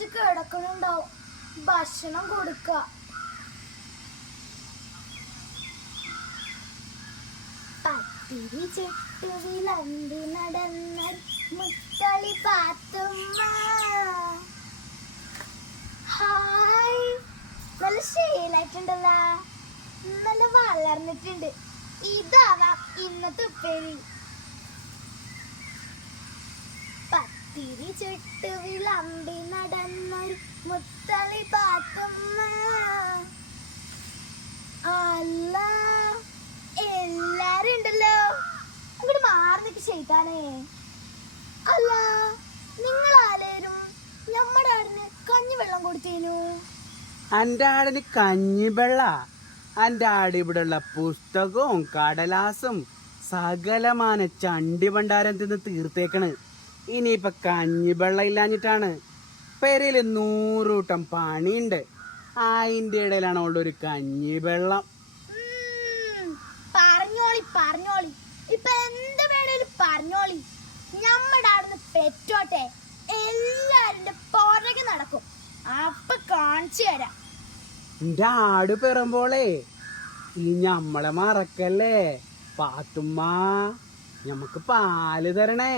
ദാഹിച്ച് കിടക്കണുണ്ടാവും. ഭക്ഷണം കൊടുക്ക. പത്തിരി ചുട്ടു വിളമ്പി നടന്ന മുത്തളി പാത്തുമ്മ. ഹായ്, നല്ല ശീലായിട്ടുണ്ടല്ലോ, നല്ല വളർന്നിട്ടുണ്ട്. ഇതാവാം ഇന്നത്തെ ഉപ്പേരി. പത്തിരി ചുട്ടു വിളമ്പി നടന്നൊരു മുത്തളി പാത്തുമ്മ. അല്ല, എല്ലാരും ഉണ്ടല്ലോ. അങ്ങോട്ട് മാറിനിട്ട് ചെയ്താനേ. അല്ല, നിങ്ങൾ ആരേലും നമ്മുടെ ആടിന് കഞ്ഞിവെള്ളം കൊടുത്തേനു? എൻ്റെ ആടിന് കഞ്ഞിവെള്ള? എൻ്റെ ആട് ഇവിടെയുള്ള പുസ്തകവും കടലാസും സകലമാന ചണ്ടി ഭണ്ഡാരം തിന്ന് തീർത്തേക്കണ്. ഇനിയിപ്പൊ കഞ്ഞിവെള്ളം ഇല്ലാഞ്ഞിട്ടാണ്. പെരയിൽ 100 കൂട്ടം പണിയുണ്ട്. അതിൻ്റെ ഇടയിലാണ് ഉള്ളൊരു കഞ്ഞിവെള്ളം. പറഞ്ഞോളി, ഇപ്പൊ എന്ത് വേണേലും പറഞ്ഞോളി. നമ്മുടെ ആടുന്ന് പെറ്റോട്ടെ, എല്ലാരും പുറകെ നടക്കും. അപ്പൊ കാണിച്ചു തരാം. എൻ്റെ ആട് പിറമ്പോളേ ഈ ഞമ്മളെ മറക്കല്ലേ പാത്തുമ്മ. ഞമ്മക്ക് പാല് തരണേ.